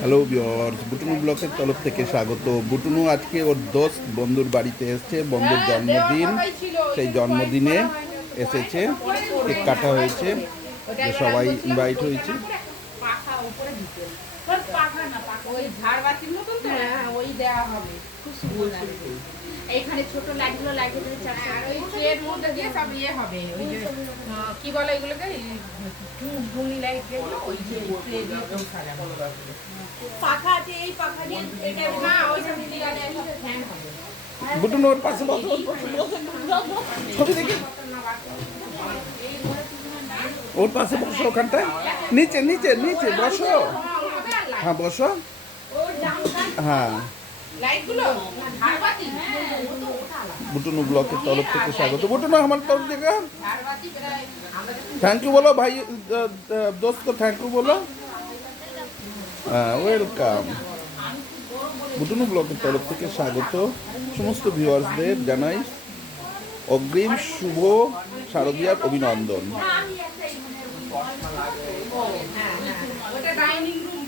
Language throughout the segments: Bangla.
হ্যালো বিয়র্স বুটুনু ব্লকের তরফ থেকে স্বাগত। বুটুনু আজকে ওর দোস্ত বন্ধুর বাড়িতে এসেছে। বন্ধুর জন্মদিন। সেই জন্মদিনে এসেছে। কেক কাটা হয়েছে। সবাই ইনভাইট হয়েছে। দেওয়া হবে। খুব সুন্দর লাগবে। এখানে ছোট লাইটগুলো লাগিয়ে দিলে চারটে আর ওই ট্রের মধ্যে দিয়ে সব ইয়ে হবে। ওই যে কি বলে এগুলোকে টুনি লাইট যেগুলো ওই যে ট্রে দিয়ে ওই সাজাবো। পাখা আছে এই পাখা দিয়ে এটা না ওইটা দিয়ে আর একটা ফ্যান হবে। বুটুনু ওর পাশে বসো ওর পাশে বসো। ছবি দেখি। ওর পাশে বসো ওখানটায়। নিচে নিচে নিচে বসো। লাইট হ্যাঁ বসো। হ্যাঁ। হ্যাঁ বুটুনু ব্লকের তরফ থেকে স্বাগত। বুটুনু আমার তরফ থেকে? থ্যাংক ইউ বলো ভাই দোস্ত থ্যাংক ইউ বলো। হ্যাঁ ওয়েলকাম বুটুনু ব্লকের তরফ থেকে স্বাগত। সমস্ত ভিউয়ার্সদের জানাই অগ্রিম শুভ শারদীয়ার অভিনন্দন। ওটা ডাইনিং রুম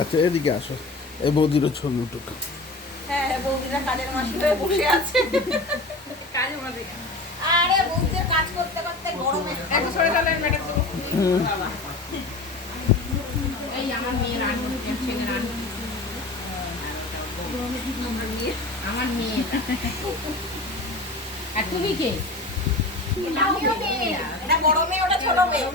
আচ্ছা এদিকে আসো। এই বৌদিরও ছবি উঠুক। হ্যাঁ হ্যাঁ বৌদিরা কাজের মাসি হয়ে বসে আছে। কাজে মাঝে আরে বৌদিদের কাজ করতে করতে গরমে। একটু সরে গেলেন ম্যাডাম এই আমার মেয়ে রান্না ছেলে রান্না আমার মেয়ে। আর তুমি কে। এটা বড় মেয়ে ওটা ছোট মেয়ে।